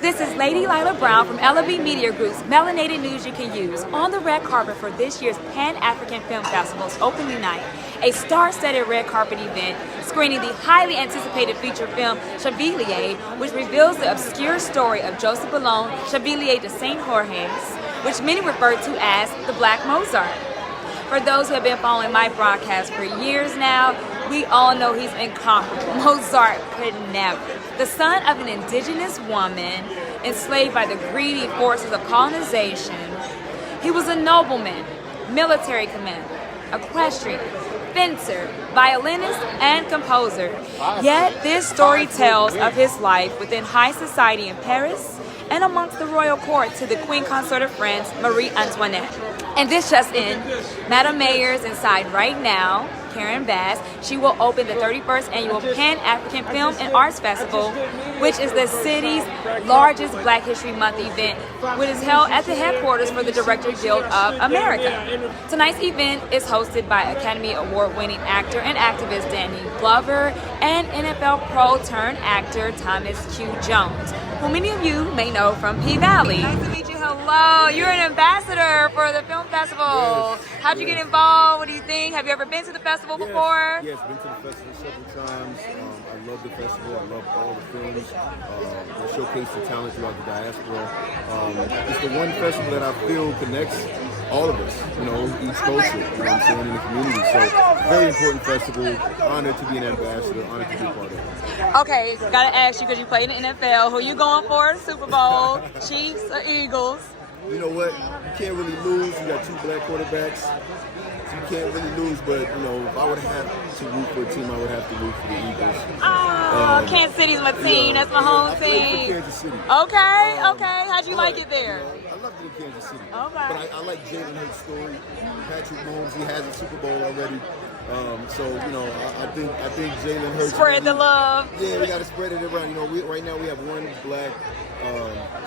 This is Lady Lila Brown from LB Media Group's Melanated News You Can Use on the red carpet for this year's Pan-African Film Festival's opening night, a star-studded red carpet event screening the highly anticipated feature film Chevalier, which reveals the obscure story of Joseph Bologne, Chevalier de Saint-Georges, which many refer to as the Black Mozart. For those who have been following my broadcast for years now, we all know he's incomparable. Mozart could never. The son of an indigenous woman enslaved by the greedy forces of colonization, he was a nobleman, military commander, equestrian, fencer, violinist, and composer. Yet this story tells of his life within high society in Paris and amongst the royal court to the Queen Consort of France, Marie Antoinette. And this just in, Madam Mayor's inside right now, Karen Bass. She will open the 31st annual Pan-African Film and Arts Festival, which is the city's largest Black History Month event, which is held at the headquarters for the Director Guild of America. Tonight's event is hosted by Academy Award-winning actor and activist Danny Glover and NFL-pro turned actor Thomas Q. Jones, who many of you may know from P-Valley. Nice to meet you. Hello. You're an ambassador for the film festival. Yes. How'd you get involved? What do you think? Have you ever been to the festival before? Yes, been to the festival several times. I love the festival. I love all the films. They showcase the talent throughout the diaspora. It's the one festival that I feel connects all of us, you know, each culture, you know what I'm saying, in the community. So, very important festival. Honored to be an ambassador. Honored to be a part of it. Okay, gotta ask you because you play in the NFL. Who you going for? Super Bowl, Chiefs or Eagles? You know what? You can't really lose. You got two black quarterbacks. So you can't really lose, but you know, if I would have to root for a team, I would have to root for the Eagles. Oh, Kansas City's my team. That's my home team. Kansas City. Okay, okay. How'd you like it there? I love it in Kansas City. Okay. But I like Jalen Hurts' story. Patrick Mahomes, he has a Super Bowl already. So you know, I think Jalen Hurts. Spread the love. Yeah, we got to spread it around. You know, right now we have one black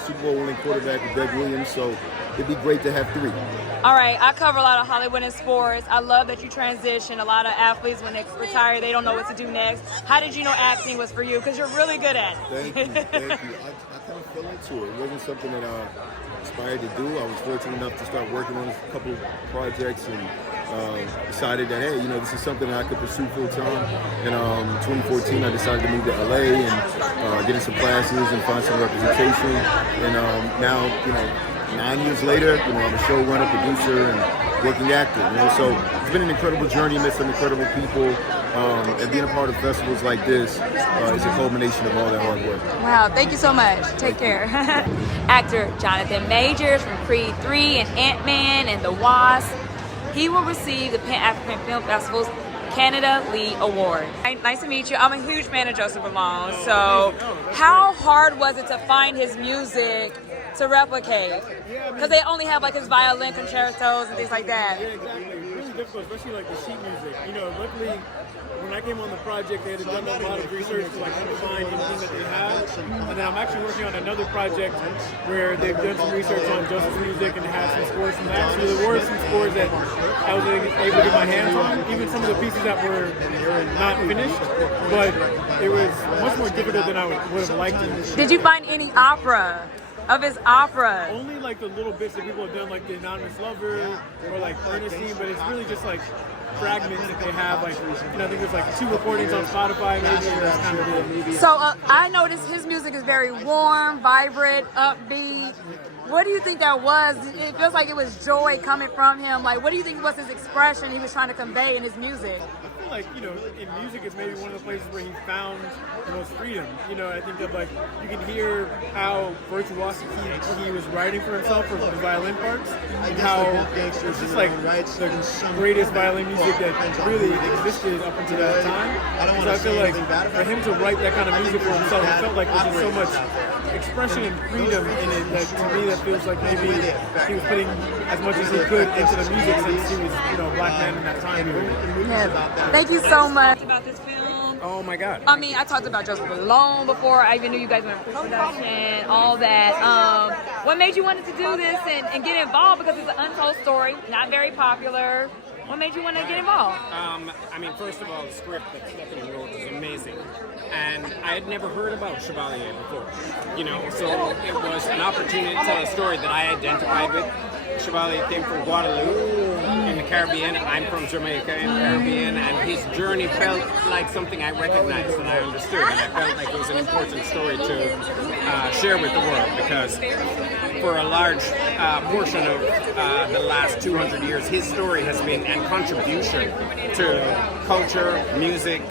Super Bowl winning quarterback with Greg Williams. So it'd be great to have three. All right, I cover a lot of Hollywood and sports. I love that you transition. A lot of athletes, when they retire, they don't know what to do next. How did you know acting was for you? Because you're really good at Thank it. you, thank you. I kind of fell into it. It wasn't something that I aspired to do. I was fortunate enough to start working on a couple projects and decided that, hey, you know, this is something that I could pursue full time. In 2014, I decided to move to LA and get in some classes and find some representation. And now, you know, 9 years later, you know, I'm a showrunner, producer, and working actor. You know, so it's been an incredible journey, met some incredible people, and being a part of festivals like this is a culmination of all that hard work. Wow, thank you so much. Take care. Actor Jonathan Majors from Creed 3 and Ant-Man and The Wasp. He will receive the Pan-African Film Festival's Canada Lead Award. Nice to meet you. I'm a huge fan of Joseph Bologne. So how hard was it to find his music to replicate? Because they only have like his violin concertos and things like that. Yeah, exactly. It's really difficult, especially like the sheet music. You know, luckily, when I came on the project, they had done a lot of research to like find anything that they have. And then I'm actually working on another project where they've done some research on Joseph's music and have some scores from that. So there were some scores that I was able to get my hands on, even some of the pieces that were not finished. But it was much more difficult than I would have liked it. Did you find any opera? Of his opera? Only like the little bits that people have done, like the Anonymous Lover or like Ernestine, but it's really just like fragments that they have. Like, you know, I think there's like 2 recordings on Spotify, maybe, and that's kind of it. So I noticed his music is very warm, vibrant, upbeat. What do you think that was? It feels like it was joy coming from him. Like, what do you think was his expression he was trying to convey in his music? I feel like, you know, in music is maybe one of the places where he found the most freedom. You know, I think that like you can hear how virtuosic he was writing for himself for the violin parts, and how it's just like the greatest violin music that really existed up until that time. So I feel like for him to write that kind of music for himself, it felt like there was so much expression and freedom in it that to me that feels like maybe he was putting as much as he could into the music since he was, you know, a black man in that time period. Yeah. Thank you so much about this film. Oh my God. I mean, I talked about Joseph Bologne before. I even knew you guys were in production, all that. What made you want to do this and get involved? Because it's an untold story, not very popular. What made you want to get involved? I mean, first of all, the script that Stephanie wrote is amazing. And I had never heard about Chevalier before, you know, so it was an opportunity to tell a story that I identified with. Chevalier came from Guadeloupe in the Caribbean. I'm from Jamaica in the Caribbean, and his journey felt like something I recognized and I understood, and I felt like it was an important story to share with the world, because for a large portion of the last 200 years, his story has been and contribution to culture, music,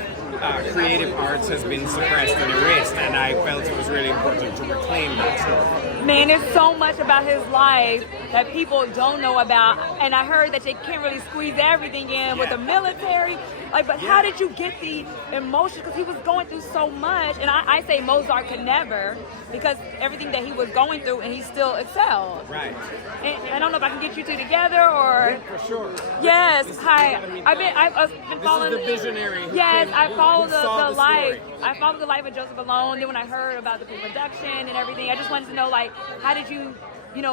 creative arts has been suppressed and erased, and I felt it was really important to reclaim that story. Man, there's so much about his life that people don't know about, and I heard that they can't really squeeze everything in with the military. Like, but how did you get the emotion? Because he was going through so much, and I say Mozart could never, because everything that he was going through, and he still excelled. Right. And I don't know if I can get you two together or. Yeah, for sure. Yes. Hi. I've been following. This is the visionary. Yes, I followed the life. story. I followed the life of Joseph Bologne. Then when I heard about the production and everything, I just wanted to know, like, how did you,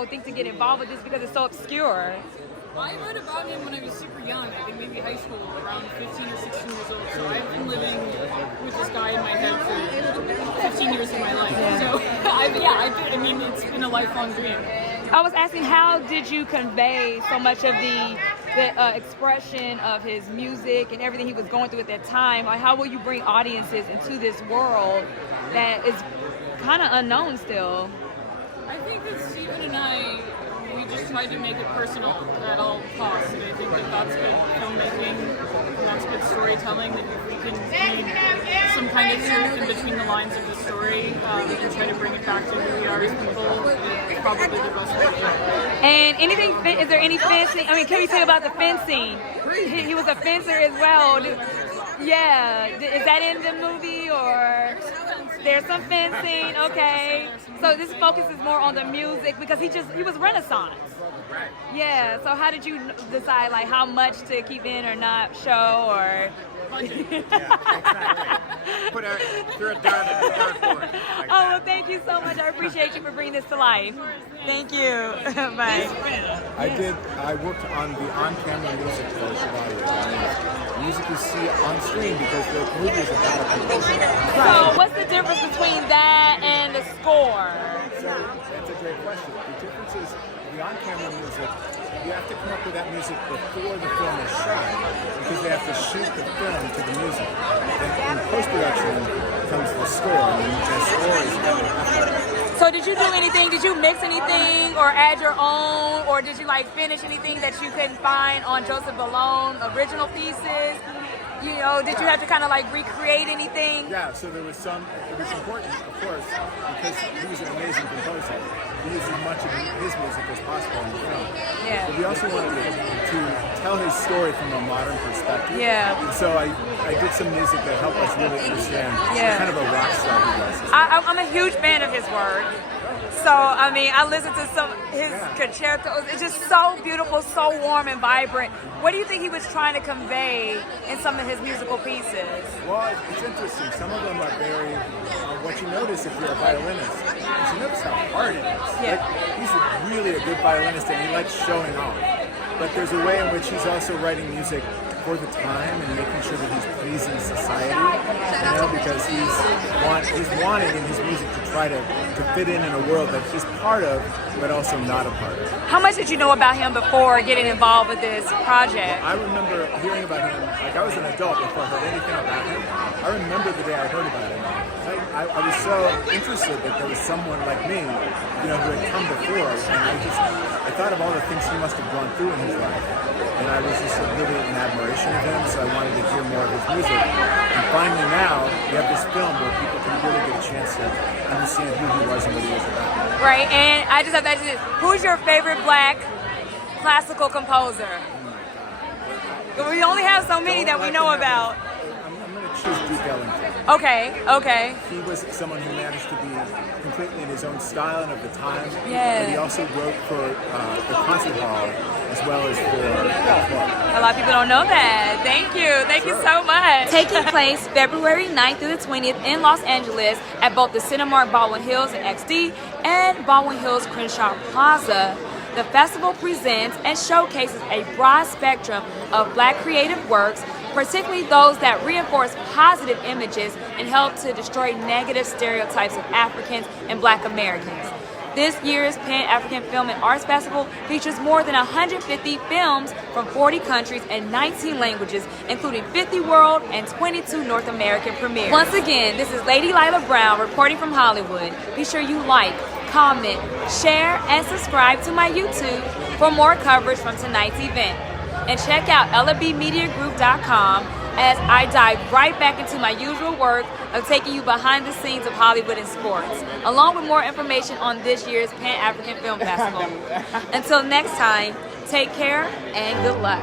think to get involved with this, because it's so obscure. I heard about him when I was super young, I think maybe high school, around 15 or 16 years old. So I've been living with this guy in my head for 15 years of my life. So, I mean, it's been a lifelong dream. I was asking, how did you convey so much of the expression of his music and everything he was going through at that time? Like, how will you bring audiences into this world that is kind of unknown still? I think that Stephen and I, we just tried to make it personal at all costs, and I think that that's good filmmaking, and that's good storytelling, that if we can read some kind of truth in between the lines of the story and try to bring it back to who we are as people, it's probably the best way to do it. And is there any fencing? I mean, can we talk about the fencing? He was a fencer as well. Yeah, is that in the movie, or there's some fencing? Okay, so this focuses more on the music, because he was Renaissance. Right. Yeah. So how did you decide, like, how much to keep in or not show, or? Put a dart at the dartboard. Like Well, thank you so much. I appreciate you for bringing this to life. Thank you. Bye. I worked on the on-camera music for Chevalier. Music you see on screen, because the movie is about a composer. So what's the difference between that and the score? So that's a great question. The difference is the on-camera music, you have to come up with that music before the film is shot, because they have to shoot the film to the music. And in post-production comes the score, and the score is really after. So did you do anything? Did you mix anything or add your own, or did you like finish anything that you couldn't find on Joseph Bologne original pieces? Did you have to kind of like recreate anything? Yeah, so it was important, of course, because he was an amazing composer. He used as much of his music as possible in the film. Yeah. But we also wanted to tell his story from a modern perspective. Yeah. And so I did some music that helped us really understand what kind of a rock star he was. I'm a huge fan of his work. So, I mean, I listened to some his concertos. It's just so beautiful, so warm and vibrant. What do you think he was trying to convey in some of his musical pieces? Well, it's interesting. Some of them are very, what you notice if you're a violinist, is you notice how hard it is. Yeah. Like, he's really a good violinist, and he likes showing off. But there's a way in which he's also writing music for the time and making sure that he's pleasing society, because he's wanting in his music to try to fit in a world that he's part of, but also not a part of. How much did you know about him before getting involved with this project? I remember hearing about him, like I was an adult before I heard anything about him. I remember the day I heard about him. I was so interested that there was someone like me, who had come before, and I thought of all the things he must have gone through in his life. And I was just really in admiration of him, so I wanted to hear more of his music. And finally now, we have this film where people can really get a chance to understand who he was and what he was about. Right, and I just have to ask you, who's your favorite Black classical composer? We only have so many that we know about. I'm going to choose Duke Ellington. Okay. He was someone who managed to be completely in his own style and of the time. Yeah. But he also wrote for the concert hall as well as for the club. A lot of people don't know that. Thank you so much. Taking place February 9th through the 20th in Los Angeles at both the Cinemark Baldwin Hills in XD and Baldwin Hills Crenshaw Plaza. The festival presents and showcases a broad spectrum of Black creative works, particularly those that reinforce positive images and help to destroy negative stereotypes of Africans and Black Americans. This year's Pan-African Film and Arts Festival features more than 150 films from 40 countries and 19 languages, including 50 world and 22 North American premieres. Once again, this is Lady Lila Brown reporting from Hollywood. Be sure you like, comment, share, and subscribe to my YouTube for more coverage from tonight's event. And check out LFBmediagroup.com as I dive right back into my usual work of taking you behind the scenes of Hollywood and sports, along with more information on this year's Pan-African Film Festival. Until next time, take care and good luck.